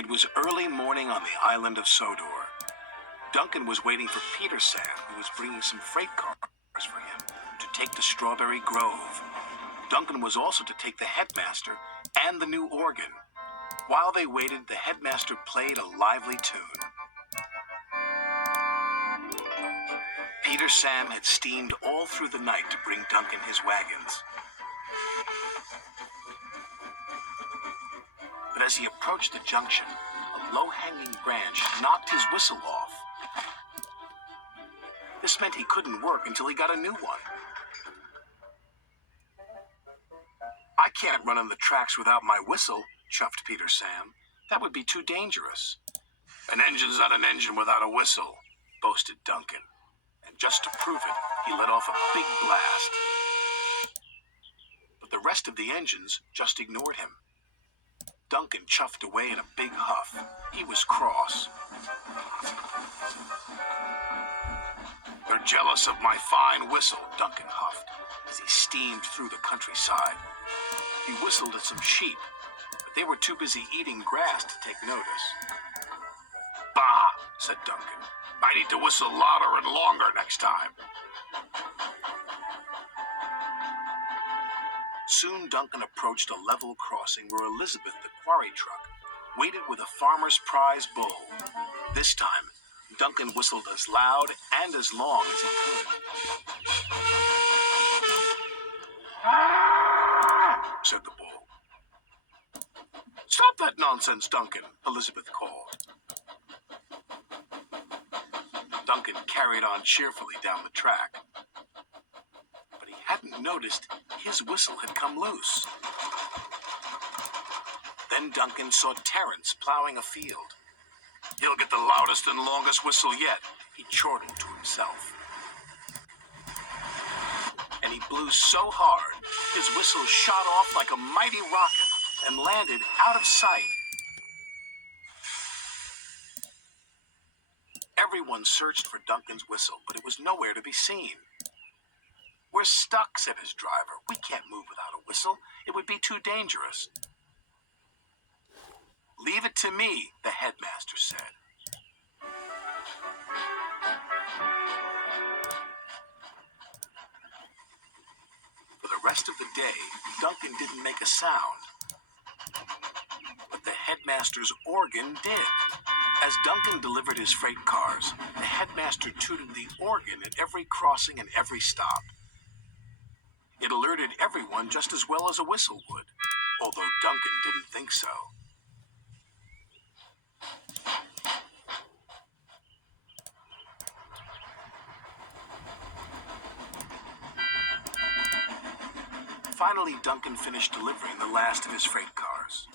It was early morning on the island of Sodor. Duncan was waiting for Peter Sam, who was bringing some freight cars for him to take to Strawberry Grove. Duncan was also to take the headmaster and the new organ. While they waited, the headmaster played a lively tune. Peter Sam had steamed all through the night to bring Duncan his wagons. But as he approached the junction, a low-hanging branch knocked his whistle off. This meant he couldn't work until he got a new one. "I can't run on the tracks without my whistle," chuffed Peter Sam. "That would be too dangerous." "An engine's not an engine without a whistle," boasted Duncan. And just to prove it, he let off a big blast. But the rest of the engines just ignored him. Duncan chuffed away in a big huff. He was cross. "They're jealous of my fine whistle," Duncan huffed, as he steamed through the countryside. He whistled at some sheep, but they were too busy eating grass to take notice. "Bah," said Duncan. "I need to whistle louder and longer next time." Soon Duncan approached a level crossing where Elizabeth, the quarry truck, waited with a farmer's prize bull. This time, Duncan whistled as loud and as long as he could. "Ah!" said the bull. "Stop that nonsense, Duncan," Elizabeth called. Duncan carried on cheerfully down the track. But he hadn't noticed his whistle had come loose. Then Duncan saw Terence plowing a field. "He'll get the loudest and longest whistle yet," he chortled to himself. And he blew so hard, his whistle shot off like a mighty rocket and landed out of sight. Everyone searched for Duncan's whistle, but it was nowhere to be seen. "We're stuck," said his driver. "We can't move without a whistle. It would be too dangerous." "Leave it to me," the headmaster said. For the rest of the day, Duncan didn't make a sound. But the headmaster's organ did. As Duncan delivered his freight cars, the headmaster tooted the organ at every crossing and every stop. It alerted everyone just as well as a whistle would, although Duncan didn't think so. Finally, Duncan finished delivering the last of his freight cars.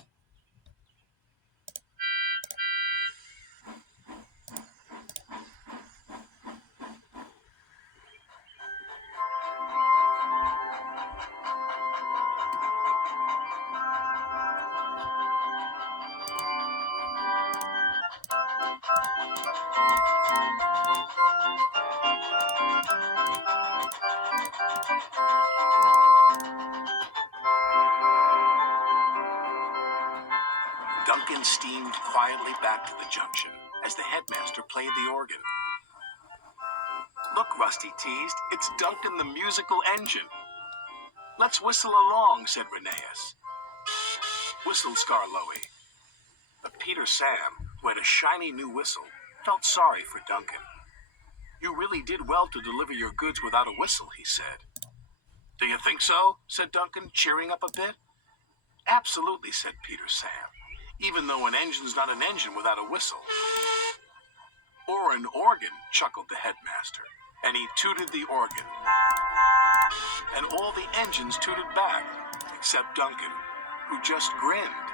Duncan steamed quietly back to the junction as the headmaster played the organ. "Look," Rusty teased, "it's Duncan the musical engine." "Let's whistle along," said Rheneas. Whistled Skarloey. But Peter Sam, who had a shiny new whistle, felt sorry for Duncan. "You really did well to deliver your goods without a whistle," he said. "Do you think so?" said Duncan, cheering up a bit. "Absolutely," said Peter Sam, "even though an engine's not an engine without a whistle." "Or an organ," chuckled the headmaster, and he tooted the organ. And all the engines tooted back, except Duncan, who just grinned.